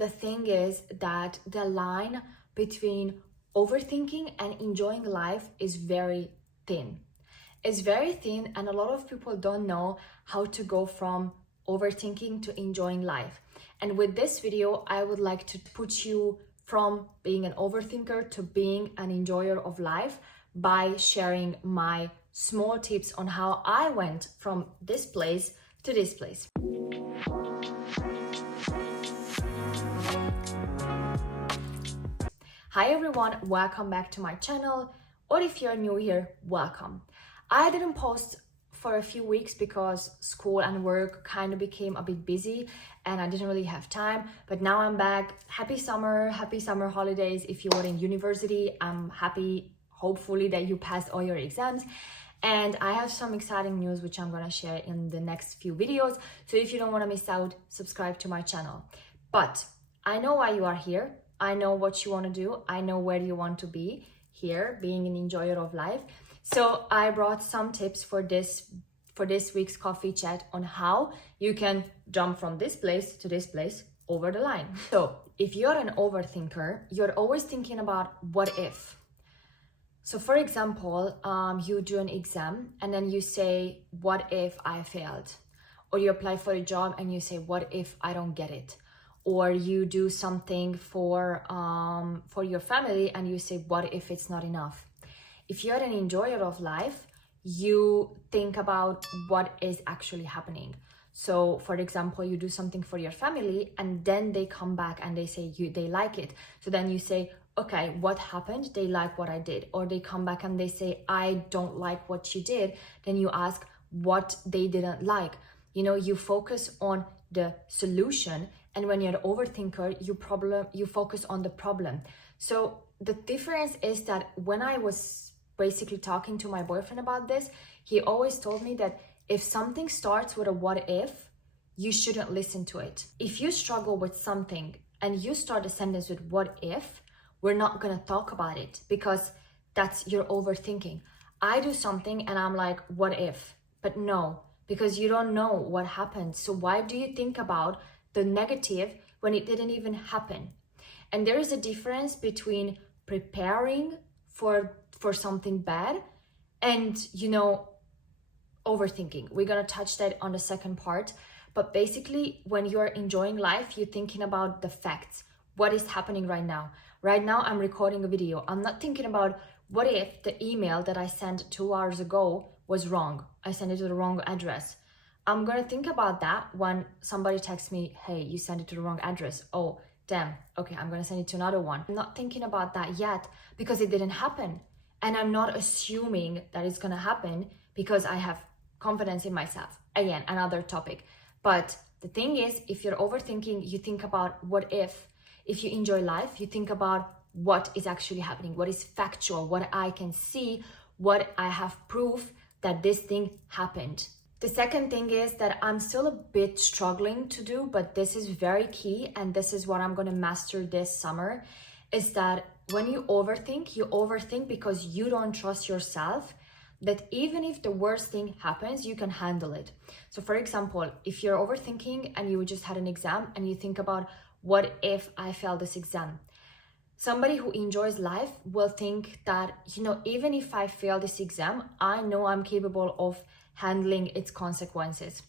The thing is that the line between overthinking and enjoying life is very thin. It's very thin, and a lot of people don't know how to go from overthinking to enjoying life. And with this video, I would like to put you from being an overthinker to being an enjoyer of life by sharing my small tips on how I went from this place to this place. Hi everyone, welcome back to my channel, or if you're new here, welcome. I didn't post for a few weeks because school and work kind of became a bit busy and I didn't really have time, but now I'm back. Happy summer holidays. If you are in university, I'm happy, hopefully, that you passed all your exams. And I have some exciting news which I'm gonna share in the next few videos. So if you don't wanna miss out, subscribe to my channel. But I know why you are here. I know what you wanna do. I know where you want to be here, being an enjoyer of life. So I brought some tips for this week's coffee chat on how you can jump from this place to this place over the line. So if you're an overthinker, you're always thinking about what if. So for example, you do an exam and then you say, what if I failed? Or you apply for a job and you say, what if I don't get it? Or you do something for your family and you say, what if it's not enough? If you're an enjoyer of life, you think about what is actually happening. So for example, you do something for your family and then they come back and they say they like it. So then you say, okay, what happened? They like what I did. Or they come back and they say, I don't like what you did. Then you ask what they didn't like. You know, you focus on the solution. And when you're an overthinker, you focus on the problem. So the difference is that when I was basically talking to my boyfriend about this, he always told me that if something starts with a what if, you shouldn't listen to it. If you struggle with something and you start a sentence with what if, we're not gonna talk about it because that's your overthinking. I do something and I'm like, what if? But no, because you don't know what happened. So why do you think about the negative when it didn't even happen? And there is a difference between preparing for something bad and, overthinking. We're gonna touch that on the second part. But basically, when you're enjoying life, you're thinking about the facts. What is happening right now? Right now, I'm recording a video. I'm not thinking about what if the email that I sent 2 hours ago was wrong. I sent it to the wrong address. I'm gonna think about that when somebody texts me, hey, you sent it to the wrong address. Oh, damn, okay, I'm gonna send it to another one. I'm not thinking about that yet because it didn't happen. And I'm not assuming that it's gonna happen because I have confidence in myself. Again, another topic. But the thing is, if you're overthinking, you think about what if. If you enjoy life, you think about what is actually happening, what is factual, what I can see, what I have proof that this thing happened. The second thing is that I'm still a bit struggling to do, but this is very key, and this is what I'm going to master this summer, is that when you overthink because you don't trust yourself, that even if the worst thing happens, you can handle it. So for example, if you're overthinking and you just had an exam and you think about, what if I fail this exam? Somebody who enjoys life will think that, even if I fail this exam, I know I'm capable of handling its consequences.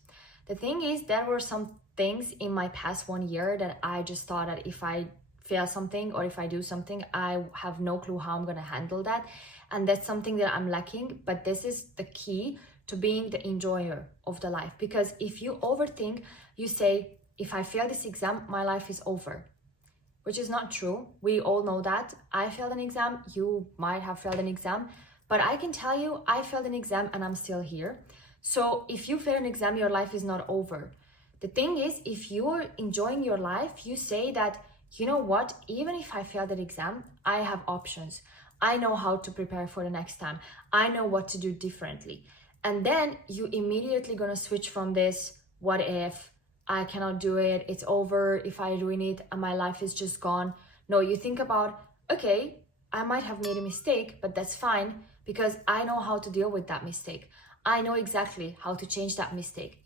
The thing is, there were some things in my past 1 year that I just thought that if I fail something or if I do something, I have no clue how I'm gonna handle that. And that's something that I'm lacking, but this is the key to being the enjoyer of the life. Because if you overthink, you say, if I fail this exam, my life is over, which is not true. We all know that. I failed an exam, you might have failed an exam, but I can tell you, I failed an exam and I'm still here. So if you fail an exam, your life is not over. The thing is, if you're enjoying your life, you say that, you know what, even if I failed an exam, I have options. I know how to prepare for the next time. I know what to do differently. And then you immediately gonna switch from this, what if, I cannot do it, it's over, if I ruin it, my life is just gone. No, you think about, okay, I might have made a mistake, but that's fine because I know how to deal with that mistake. I know exactly how to change that mistake,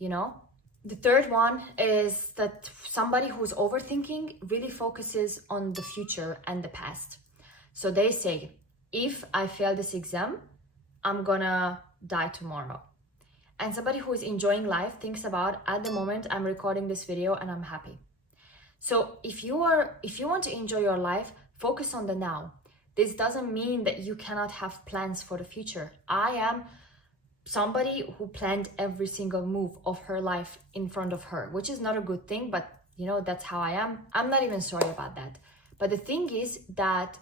The third one is that somebody who's overthinking really focuses on the future and the past. So they say, if I fail this exam, I'm gonna die tomorrow. And somebody who is enjoying life thinks about, at the moment I'm recording this video and I'm happy. So if you want to enjoy your life, focus on the now. This doesn't mean that you cannot have plans for the future. I am somebody who planned every single move of her life in front of her, which is not a good thing, but you know, that's how I am. I'm not even sorry about that. But the thing is that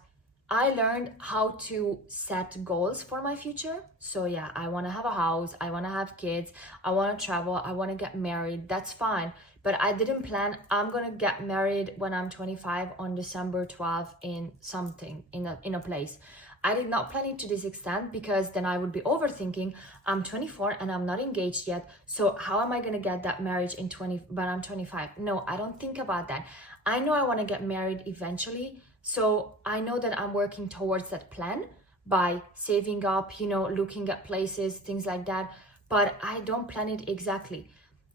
I learned how to set goals for my future. So yeah, I want to have a house, I want to have kids, I want to travel, I want to get married. That's fine. But I didn't plan, I'm going to get married when I'm 25 on December 12th in something, in a place. I did not plan it to this extent because then I would be overthinking. I'm 24 and I'm not engaged yet. So how am I going to get that marriage when I'm 25? No, I don't think about that. I know I want to get married eventually. So I know that I'm working towards that plan by saving up, you know, looking at places, things like that. But I don't plan it exactly.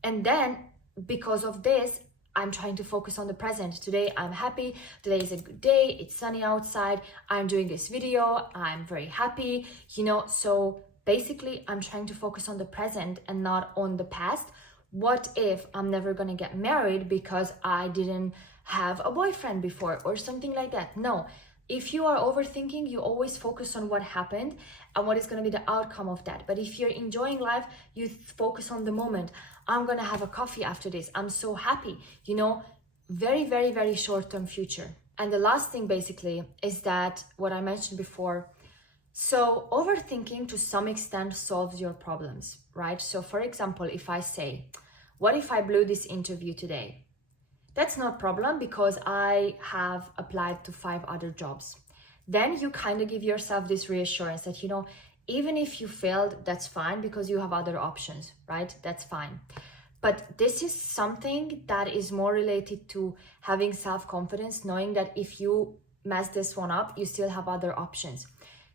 And then because of this, I'm trying to focus on the present. Today, I'm happy. Today is a good day. It's sunny outside. I'm doing this video. I'm very happy, you know. So basically, I'm trying to focus on the present and not on the past. What if I'm never going to get married because I didn't have a boyfriend before or something like that? No. If you are overthinking, you always focus on what happened and what is going to be the outcome of that. But if you're enjoying life, you focus on the moment. I'm going to have a coffee after this. I'm so happy, you know, very, very, very short-term future. And the last thing basically is that what I mentioned before. So overthinking to some extent solves your problems, right? So for example, if I say, what if I blew this interview today? That's not a problem because I have applied to 5 other jobs. Then you kind of give yourself this reassurance that, you know, even if you failed, that's fine because you have other options, right? That's fine. But this is something that is more related to having self-confidence, knowing that if you mess this one up, you still have other options.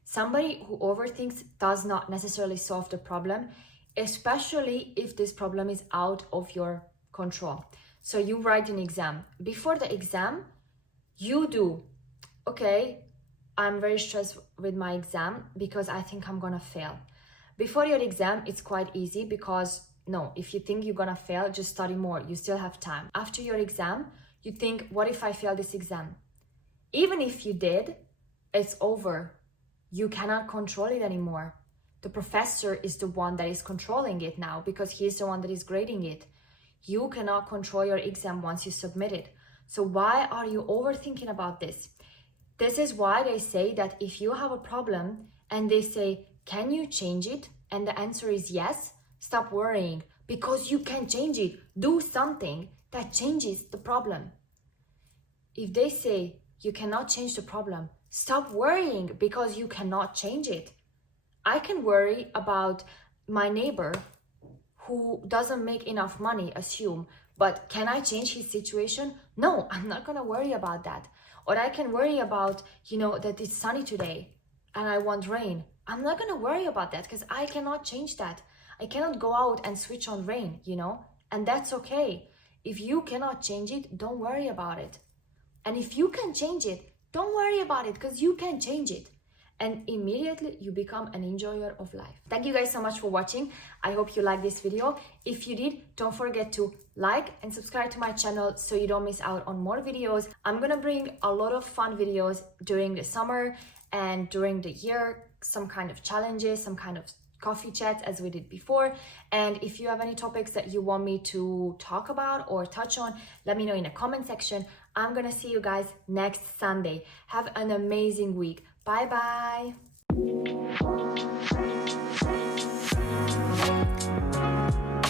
Somebody who overthinks does not necessarily solve the problem, especially if this problem is out of your control. So you write an exam. Before the exam, you do, okay, I'm very stressed with my exam because I think I'm gonna fail. Before your exam, it's quite easy because no, if you think you're gonna fail, just study more. You still have time. After your exam, you think, what if I fail this exam? Even if you did, it's over. You cannot control it anymore. The professor is the one that is controlling it now because he's the one that is grading it. You cannot control your exam once you submit it. So why are you overthinking about this? This is why they say that if you have a problem and they say, can you change it? And the answer is yes, stop worrying because you can change it. Do something that changes the problem. If they say you cannot change the problem, stop worrying because you cannot change it. I can worry about my neighbor who doesn't make enough money, assume, but can I change his situation? No, I'm not gonna worry about that. Or I can worry about, you know, that it's sunny today and I want rain. I'm not gonna worry about that because I cannot change that. I cannot go out and switch on rain, you know, and that's okay. If you cannot change it, don't worry about it. And if you can change it, don't worry about it because you can change it. And immediately you become an enjoyer of life. Thank you guys so much for watching. I hope you liked this video. If you did, don't forget to like and subscribe to my channel so you don't miss out on more videos. I'm gonna bring a lot of fun videos during the summer and during the year, some kind of challenges, some kind of coffee chats as we did before. And if you have any topics that you want me to talk about or touch on, let me know in the comment section. I'm gonna see you guys next Sunday. Have an amazing week. Bye bye.